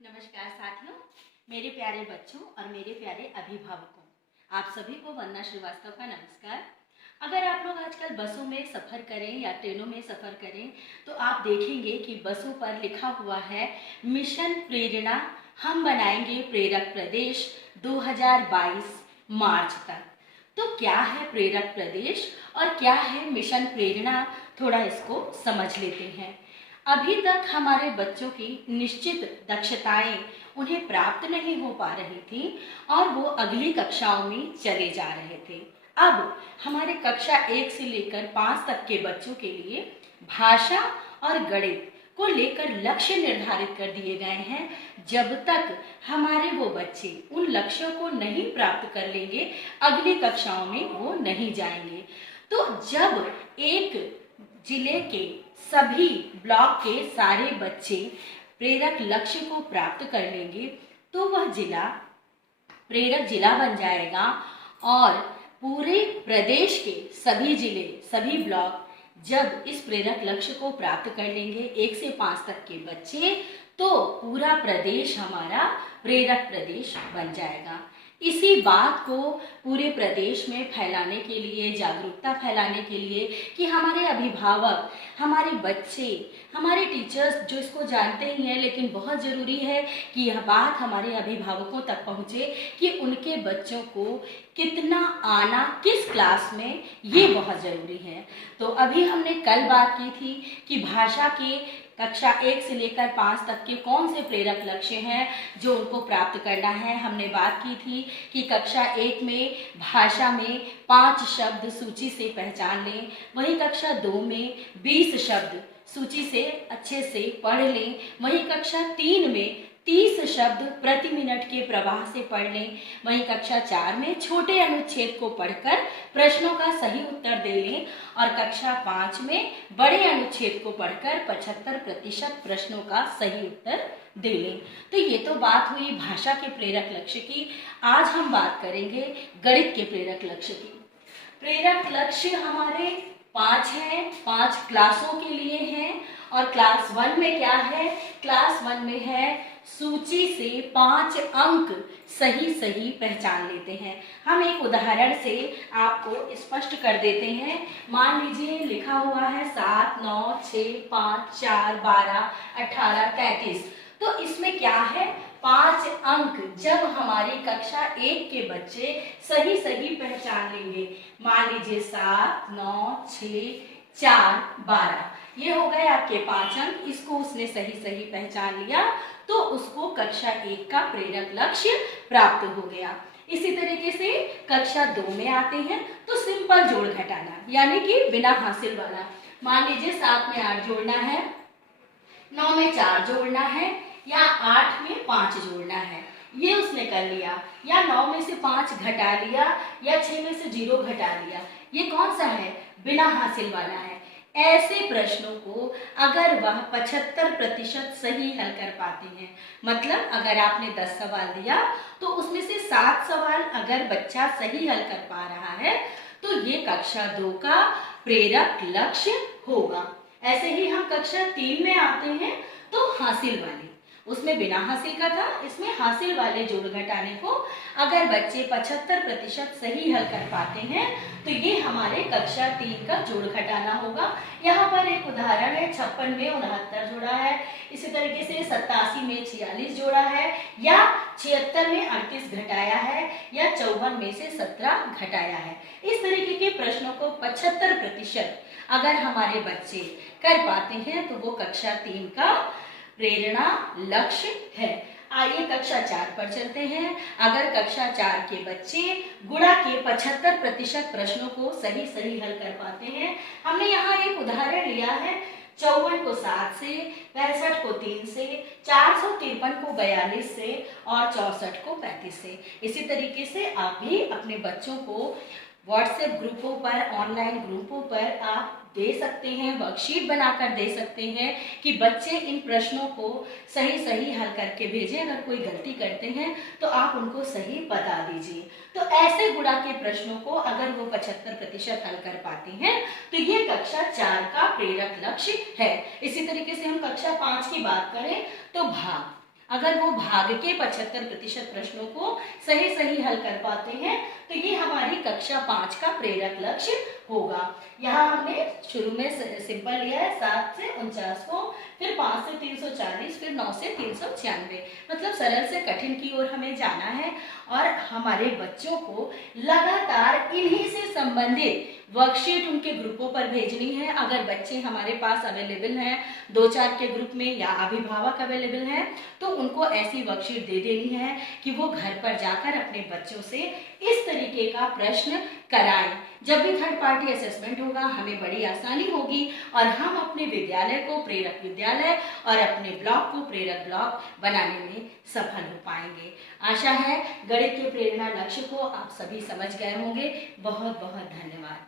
नमस्कार साथियों, मेरे प्यारे बच्चों और मेरे प्यारे अभिभावकों, आप सभी को वंदना श्रीवास्तव का नमस्कार। अगर आप लोग आजकल बसों में सफ़र करें या ट्रेनों में सफ़र करें तो आप देखेंगे कि बसों पर लिखा हुआ है मिशन प्रेरणा, हम बनाएंगे प्रेरक प्रदेश 2022 मार्च तक। तो क्या है प्रेरक प्रदेश और क्या है मिशन प्रेरणा, थोड़ा इसको समझ लेते हैं। अभी तक हमारे बच्चों की निश्चित दक्षताएं उन्हें प्राप्त नहीं हो पा रही थी और वो अगली कक्षाओं में चले जा रहे थे। अब हमारे कक्षा 1 से लेकर 5 तक के बच्चों के लिए भाषा और गणित को लेकर लक्ष्य निर्धारित कर दिए गए हैं। जब तक हमारे वो बच्चे उन लक्ष्यों को नहीं प्राप्त कर लेंगे, अगली कक्षाओं में वो नहीं जाएंगे। तो जब एक जिले के सभी ब्लॉक के सारे बच्चे प्रेरक लक्ष्य को प्राप्त कर लेंगे तो वह जिला प्रेरक जिला बन जाएगा और पूरे प्रदेश के सभी जिले, सभी ब्लॉक जब इस प्रेरक लक्ष्य को प्राप्त कर लेंगे 1 से 5 तक के बच्चे, तो पूरा प्रदेश हमारा प्रेरक प्रदेश बन जाएगा। इसी बात को पूरे प्रदेश में फैलाने के लिए, जागरूकता फैलाने के लिए कि हमारे अभिभावक, हमारे बच्चे, हमारे टीचर्स जो इसको जानते ही हैं, लेकिन बहुत ज़रूरी है कि यह बात हमारे अभिभावकों तक पहुँचे कि उनके बच्चों को कितना आना किस क्लास में, ये बहुत ज़रूरी है। तो अभी हमने कल बात की थी कि भाषा के कक्षा 1 से लेकर 5 तक के कौन से प्रेरक लक्ष्य हैं जो उनको प्राप्त करना है। हमने बात की थी कि कक्षा 1 में भाषा में 5 शब्द सूची से पहचान लें, वहीं कक्षा 2 में 20 शब्द सूची से अच्छे से पढ़ लें, वहीं कक्षा 3 में 30 शब्द प्रति मिनट के प्रवाह से पढ़ लें, वहीं कक्षा 4 में छोटे अनुच्छेद को पढ़कर प्रश्नों का सही उत्तर दे लें और कक्षा 5 में बड़े अनुच्छेद को पढ़कर 75% प्रश्नों का सही उत्तर दे लें। तो ये तो बात हुई भाषा के प्रेरक लक्ष्य की। आज हम बात करेंगे गणित के प्रेरक लक्ष्य की। प्रेरक लक्ष्य हमारे 5 हैं, 5 क्लासों के लिए हैं। और क्लास 1 में क्या है? क्लास 1 में है सूची से 5 अंक सही सही पहचान लेते हैं। हम एक उदाहरण से आपको स्पष्ट कर देते हैं। मान लीजिए लिखा हुआ है 7, 9, 6, 5, 4, 12, 18, 33। तो इसमें क्या है? 5 अंक जब हमारी कक्षा 1 के बच्चे सही सही पहचान लेंगे, मान लीजिए 7, 9, 6, 4, 12, ये हो गए आपके 5 अंक। इसको उसने सही सही पहचान लिया तो उसको कक्षा 1 का प्रेरक लक्ष्य प्राप्त हो गया। इसी तरीके से कक्षा 2 में आते हैं तो सिंपल जोड़ घटाना, यानी कि बिना हासिल वाला। मान लीजिए 7 में 8 जोड़ना है, 9 में 4 जोड़ना है या 8 में 5 जोड़ना है, ये उसने कर लिया। या 9 में से 5 घटा लिया या 6 में से 0 घटा लिया। ये कौन सा है? बिना हासिल वाला है। ऐसे प्रश्नों को अगर वह 75% सही हल कर पाते हैं, मतलब अगर आपने 10 सवाल दिया तो उसमें से 7 सवाल अगर बच्चा सही हल कर पा रहा है तो ये कक्षा 2 का प्रेरक लक्ष्य होगा। ऐसे ही हम कक्षा 3 में आते हैं तो हासिल वाले, उसमें बिना हासिल का था, इसमें हासिल वाले जोड़ घटाने को अगर बच्चे 75% सही हल कर पाते हैं तो ये हमारे कक्षा 3 का जोड़ घटाना होगा। यहाँ पर एक उदाहरण है, 56 में 69 जोड़ा है, इसी तरीके से 87 में 46 जोड़ा है, या 76 में 38 घटाया है, या 54 में से 17 घटाया है। इस तरीके के प्रश्नों को 75% अगर हमारे बच्चे कर पाते हैं तो वो कक्षा 3 का प्रेरणा लक्ष्य है। आइए कक्षा 4 पर चलते हैं। अगर कक्षा 4 के बच्चे गुणा के 75% प्रश्नों को सही सही हल कर पाते हैं, हमने यहाँ एक उदाहरण लिया है, 54 को 7 से, 65 को 3 से, 453 को 42 से और 64 को 35 से। इसी तरीके से आप भी अपने बच्चों को व्हाट्सएप ग्रुपों पर, ऑनलाइन ग्रुपों पर आप दे सकते हैं, वर्कशीट बनाकर दे सकते हैं कि बच्चे इन प्रश्नों को सही सही हल करके भेजें। अगर कोई गलती करते हैं तो आप उनको सही बता दीजिए। तो ऐसे गुणा के प्रश्नों को अगर वो 75% हल कर पाते हैं तो ये कक्षा 4 का प्रेरक लक्ष्य है। इसी तरीके से हम कक्षा 5 की बात करें तो भाग अगर वो भाग के 75% प्रश्नों को सही सही हल कर पाते हैं तो ये हमारी कक्षा 5 का प्रेरक लक्ष्य होगा। यहाँ हमने शुरू में सिंपल लिया है 7 से 49 को, फिर 5 से 340, फिर 9 से 396, मतलब सरल से कठिन की ओर हमें जाना है और हमारे बच्चों को लगातार इन्हीं से संबंधित वर्कशीट उनके ग्रुपों पर भेजनी है। अगर बच्चे हमारे पास अवेलेबल हैं 2-4 के ग्रुप में या अभिभावक अवेलेबल हैं तो उनको ऐसी वर्कशीट दे देनी है कि वो घर पर जाकर अपने बच्चों से इस तरीके का प्रश्न कराएं। जब भी थर्ड पार्टी असेसमेंट होगा हमें बड़ी आसानी होगी और हम अपने विद्यालय को प्रेरक विद्यालय और अपने ब्लॉक को प्रेरक ब्लॉक बनाने में सफल हो पाएंगे। आशा है गणित के प्रेरणा लक्ष्य को आप सभी समझ गए होंगे। बहुत बहुत धन्यवाद।